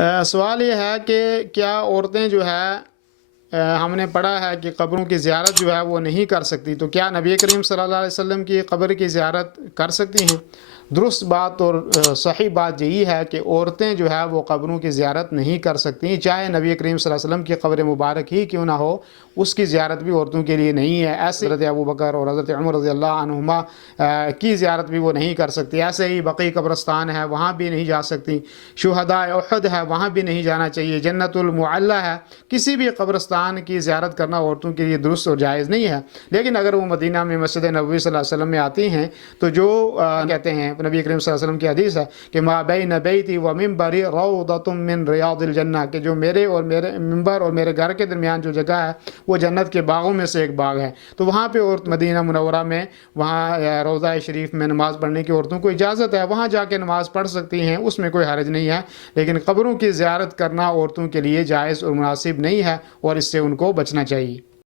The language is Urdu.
سوال یہ ہے کہ کیا عورتیں جو ہے ہم نے پڑھا ہے کہ قبروں کی زیارت جو ہے وہ نہیں کر سکتی، تو کیا نبی کریم صلی اللہ علیہ وسلم کی قبر کی زیارت کر سکتی ہیں؟ درست بات اور صحیح بات یہی ہے کہ عورتیں جو ہے وہ قبروں کی زیارت نہیں کر سکتی، چاہے نبی کریم صلی اللہ علیہ وسلم کی قبر مبارک ہی کیوں نہ ہو، اس کی زیارت بھی عورتوں کے لیے نہیں ہے۔ ایسے حضرت ابو بکر اور حضرت عمر رضی اللہ عنہما کی زیارت بھی وہ نہیں کر سکتی۔ ایسے ہی بقیع قبرستان ہے، وہاں بھی نہیں جا سکتی۔ شہداء احد ہے، وہاں بھی نہیں جانا چاہیے۔ جنت المعلی ہے، کسی بھی قبرستان کی زیارت کرنا عورتوں کے لیے درست اور جائز نہیں ہے۔ لیکن اگر وہ مدینہ میں مسجد نبوی صلی اللہ علیہ وسلم میں آتی ہیں تو جو کہتے ہیں، نبی کریم صلی اللہ علیہ وسلم کی حدیث ہے کہ ما بین بیتی و منبری روضۃ من ریاض الجنہ، کہ جو میرے ممبر اور میرے گھر کے درمیان جو جگہ ہے وہ جنت کے باغوں میں سے ایک باغ ہے۔ تو وہاں پہ عورت مدینہ منورہ میں وہاں روضہ شریف میں نماز پڑھنے کی عورتوں کو اجازت ہے، وہاں جا کے نماز پڑھ سکتی ہیں، اس میں کوئی حرج نہیں ہے۔ لیکن قبروں کی زیارت کرنا عورتوں کے لیے جائز اور مناسب نہیں ہے، اور اس سے ان کو بچنا چاہیے۔